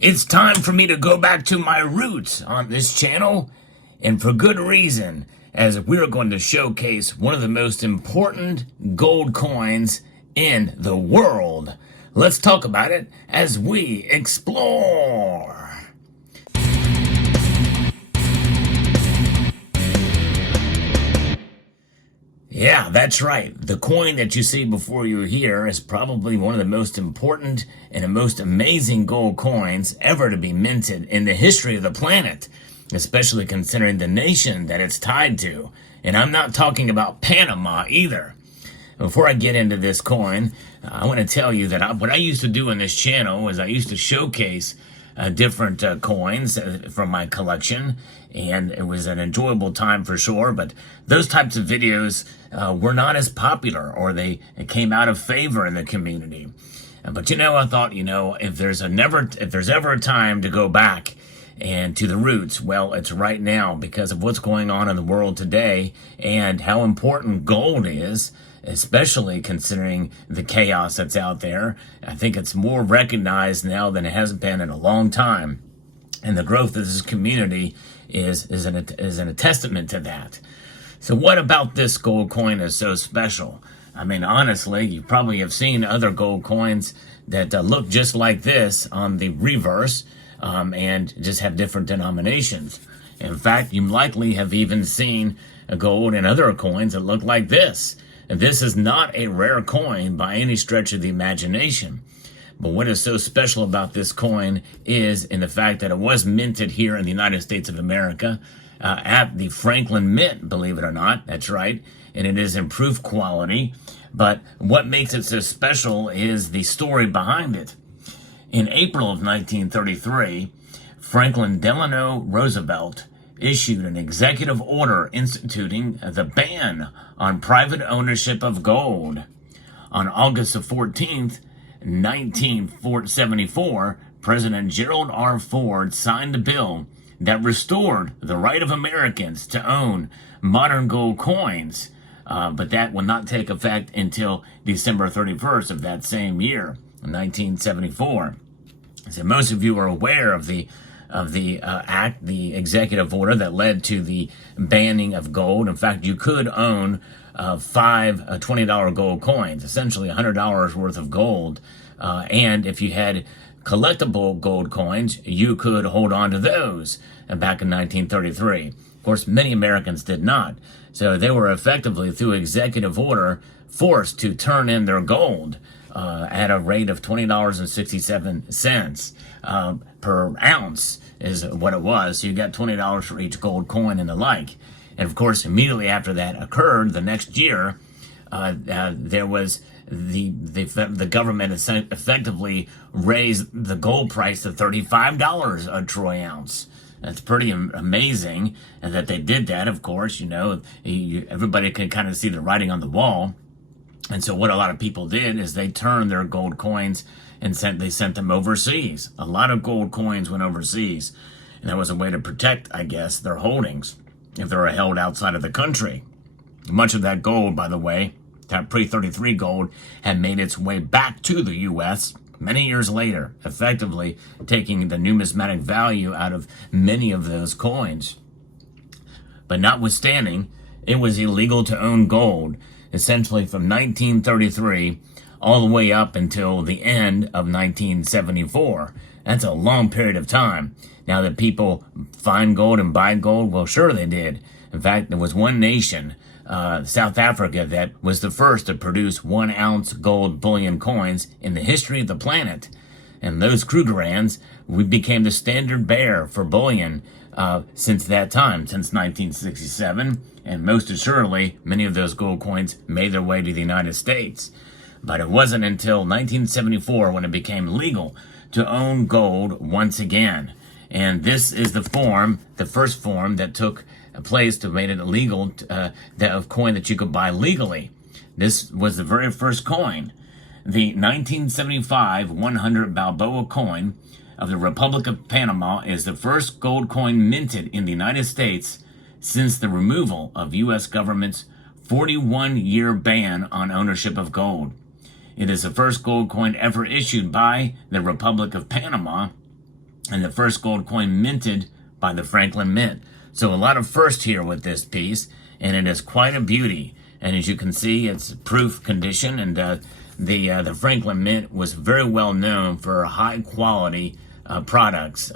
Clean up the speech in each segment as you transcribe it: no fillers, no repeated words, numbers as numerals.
It's time for me to go back to my roots on this channel, and for good reason, as we're going to showcase one of the most important gold coins in the world. Let's talk about it as we explore. Yeah, that's right. The coin that you see before you here is probably one of the most important and the most amazing gold coins ever to be minted in the history of the planet, especially considering the nation that it's tied to. And I'm not talking about Panama either. Before I get into this coin, I want to tell you that what I used to do on this channel is I used to showcase different coins from my collection, and it was an enjoyable time for sure, but those types of videos were not as popular, or they came out of favor in the community. But I thought, if there's ever a time to go back and to the roots, well, it's right now, because of what's going on in the world today and how important gold is, especially considering the chaos that's out there. I think it's more recognized now than it has been in a long time. And the growth of this community is a testament to that. So what about this gold coin is so special? I mean, honestly, you probably have seen other gold coins that look just like this on the reverse, and just have different denominations. In fact, you likely have even seen a gold and other coins that look like this. And this is not a rare coin by any stretch of the imagination. But what is so special about this coin is in the fact that it was minted here in the United States of America at the Franklin Mint, believe it or not. That's right. And it is in proof quality. But what makes it so special is the story behind it. In April of 1933, Franklin Delano Roosevelt issued an executive order instituting the ban on private ownership of gold. On August the 14th, 1974, President Gerald R. Ford signed a bill that restored the right of Americans to own modern gold coins, but that will not take effect until December 31st of that same year, 1974. So most of you are aware of the act, the executive order that led to the banning of gold. In fact, you could own five $20 gold coins, essentially $100 worth of gold. And if you had collectible gold coins, you could hold on to those back in 1933. Of course, many Americans did not. So they were effectively, through executive order, forced to turn in their gold at a rate of $20.67 per ounce is what it was. So you got $20 for each gold coin and the like. And of course, immediately after that occurred, the next year, there was the government effectively raised the gold price to $35 a troy ounce. That's pretty amazing, and that they did that. Of course, everybody can kind of see the writing on the wall. And so what a lot of people did is they turned their gold coins and they sent them overseas. A lot of gold coins went overseas. And that was a way to protect, I guess, their holdings if they were held outside of the country. Much of that gold, by the way, that pre-33 gold, had made its way back to the U.S. many years later, effectively taking the numismatic value out of many of those coins. But notwithstanding, it was illegal to own gold, essentially from 1933 all the way up until the end of 1974. That's a long period of time. Now that people find gold and buy gold, well, sure they did. In fact, there was one nation, South Africa, that was the first to produce 1 ounce gold bullion coins in the history of the planet. And those Krugerrands, we became the standard bearer for bullion since that time, since 1967. And most assuredly, many of those gold coins made their way to the United States. But it wasn't until 1974 when it became legal to own gold once again. And this is the first form that took place to make it illegal, of coin that you could buy legally. This was the very first coin. The 1975 100 Balboa coin of the Republic of Panama is the first gold coin minted in the United States since the removal of U.S. government's 41-year ban on ownership of gold. It is the first gold coin ever issued by the Republic of Panama and the first gold coin minted by the Franklin Mint. So a lot of first here with this piece, and it is quite a beauty. And as you can see, it's proof condition, and the Franklin Mint was very well known for high quality products,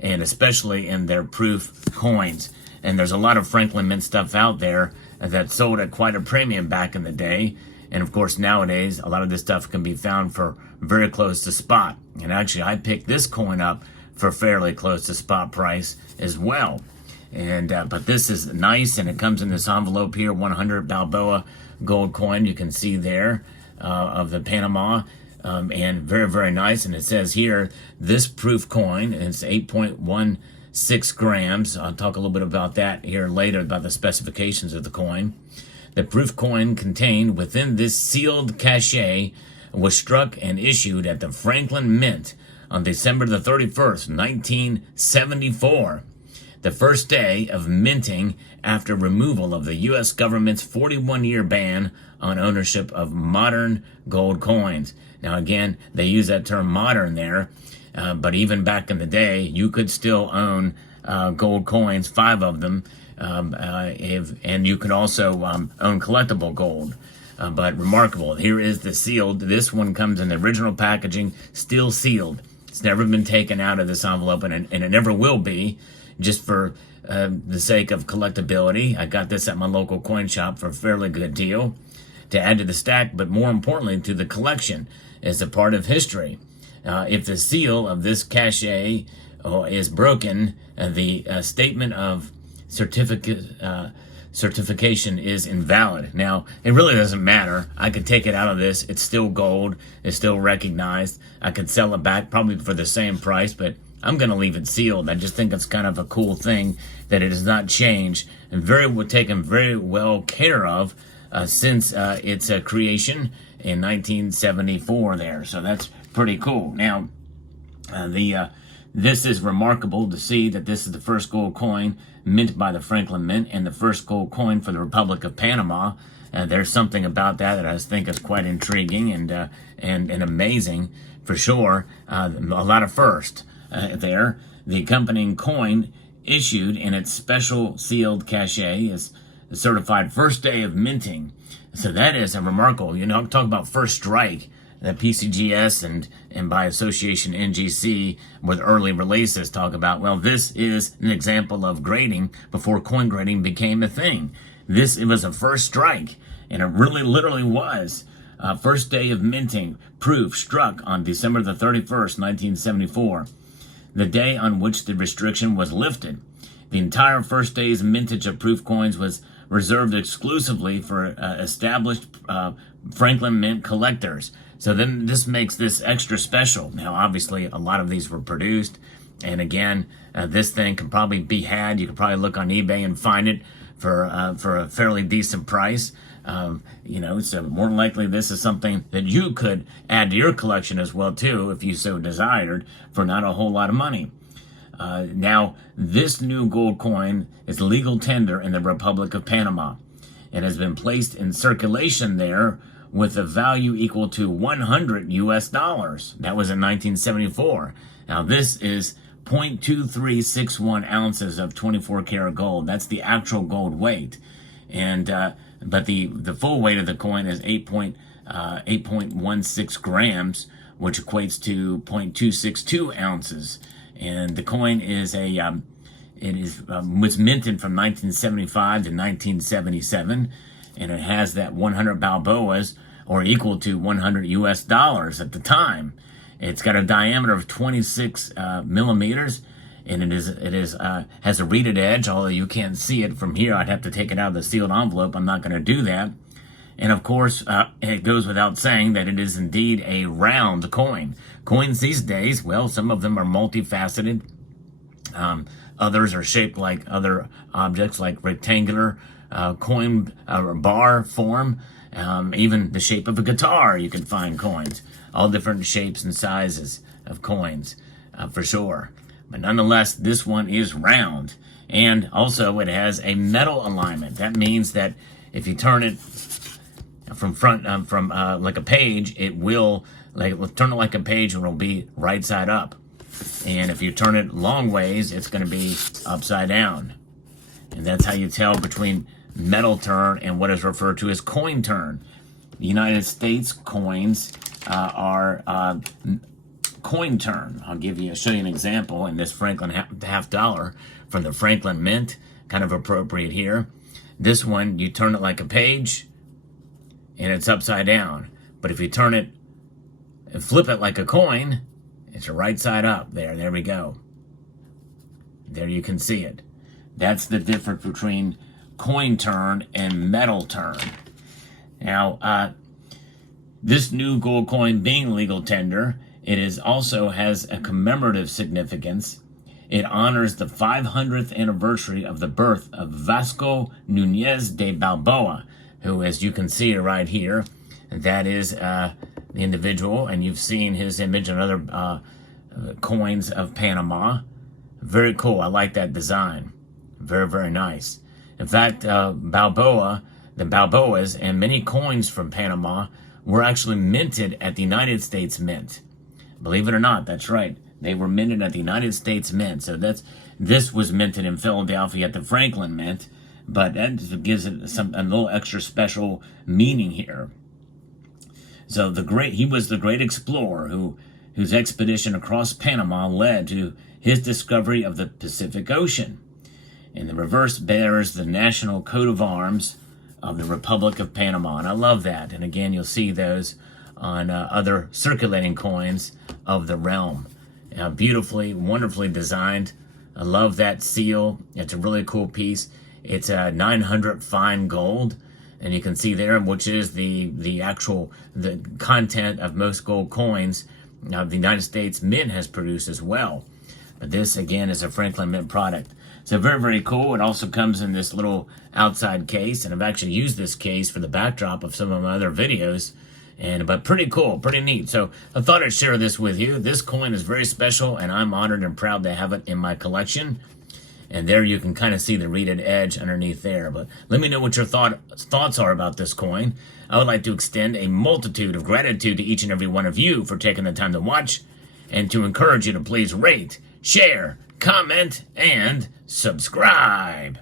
and especially in their proof coins. And there's a lot of Franklin Mint stuff out there that sold at quite a premium back in the day. And of course, nowadays, a lot of this stuff can be found for very close to spot. And actually, I picked this coin up for fairly close to spot price as well. And but this is nice, and it comes in this envelope here, 100 Balboa gold coin. You can see there of the Panama, and very, very nice. And it says here, this proof coin, and it's 8.16 grams. I'll talk a little bit about that here later, about the specifications of the coin. The proof coin contained within this sealed cachet was struck and issued at the Franklin Mint on December the 31st, 1974. The first day of minting after removal of the U.S. government's 41-year ban on ownership of modern gold coins. Now, again, they use that term modern there, but even back in the day, you could still own gold coins, 5 of them, and you could also own collectible gold. But remarkable. Here is the sealed. This one comes in the original packaging, still sealed. It's never been taken out of this envelope, and it never will be. Just for the sake of collectability. I got this at my local coin shop for a fairly good deal to add to the stack, but more importantly to the collection as a part of history. If the seal of this cachet is broken, the statement of certification is invalid. Now, it really doesn't matter. I could take it out of this. It's still gold. It's still recognized. I could sell it back probably for the same price, but I'm going to leave it sealed. I just think it's kind of a cool thing that it has not changed and taken very well care of since its creation in 1974 there. So that's pretty cool. Now, this is remarkable to see that this is the first gold coin mint by the Franklin Mint and the first gold coin for the Republic of Panama. There's something about that I think is quite intriguing and amazing for sure. A lot of first. There, the accompanying coin issued in its special sealed cachet is the certified first day of minting. So that is a remarkable, talk about first strike, that PCGS and by association NGC with early releases talk about, well, this is an example of grading before coin grading became a thing. It was a first strike, and it really literally was. First day of minting, proof struck on December the 31st, 1974. The day on which the restriction was lifted. The entire first day's mintage of proof coins was reserved exclusively for established Franklin Mint collectors. So then this makes this extra special. Now, obviously, a lot of these were produced. And again, this thing can probably be had. You can probably look on eBay and find it for a fairly decent price. So more than likely this is something that you could add to your collection as well too, if you so desired, for not a whole lot of money. Now, this new gold coin is legal tender in the Republic of Panama. It has been placed in circulation there with a value equal to 100 US dollars. That was in 1974. Now, this is 0.2361 ounces of 24 karat gold. That's the actual gold weight. And but the full weight of the coin is 8.16 grams, which equates to 0.262 ounces. And the coin is was minted from 1975 to 1977, and it has that 100 Balboas, or equal to 100 US dollars at the time. It's got a diameter of 26 millimeters. And it has a reeded edge, although you can't see it from here. I'd have to take it out of the sealed envelope. I'm not going to do that. And of course, it goes without saying that it is indeed a round coin. Coins these days, well, some of them are multifaceted. Others are shaped like other objects, like rectangular coin or bar form. Even the shape of a guitar, you can find coins. All different shapes and sizes of coins, for sure. But nonetheless, this one is round. And also, it has a metal alignment. That means that if you turn it from like a page, it will turn it like a page and it'll be right side up. And if you turn it long ways, it's going to be upside down. And that's how you tell between metal turn and what is referred to as coin turn. The United States coins are coin turn. I'll show you an example in this Franklin half dollar from the Franklin Mint, kind of appropriate here. This one, you turn it like a page and it's upside down. But if you turn it and flip it like a coin, it's right side up. There we go. There you can see it. That's the difference between coin turn and metal turn. Now, this new gold coin being legal tender, it is also has a commemorative significance. It honors the 500th anniversary of the birth of Vasco Núñez de Balboa, who, as you can see right here, that is the individual, and you've seen his image on other coins of Panama. Very cool. I like that design. Very, very nice. In fact, the Balboas, and many coins from Panama were actually minted at the United States Mint. Believe it or not, that's right. They were minted at the United States Mint. So this was minted in Philadelphia at the Franklin Mint, but that gives it a little extra special meaning here. So he was the great explorer whose expedition across Panama led to his discovery of the Pacific Ocean. And the reverse bears the national coat of arms of the Republic of Panama. And I love that. And again, you'll see those on other circulating coins of the realm. Beautifully, wonderfully designed. I love that seal. It's a really cool piece. It's 900 fine gold. And you can see there, which is the content of most gold coins the United States Mint has produced as well. But this, again, is a Franklin Mint product. So very, very cool. It also comes in this little outside case, and I've actually used this case for the backdrop of some of my other videos. But pretty cool, pretty neat. So I thought I'd share this with you. This coin is very special, and I'm honored and proud to have it in my collection. And there you can kind of see the reeded edge underneath there. But let me know what your thoughts are about this coin. I would like to extend a multitude of gratitude to each and every one of you for taking the time to watch, and to encourage you to please rate, share, comment, and subscribe.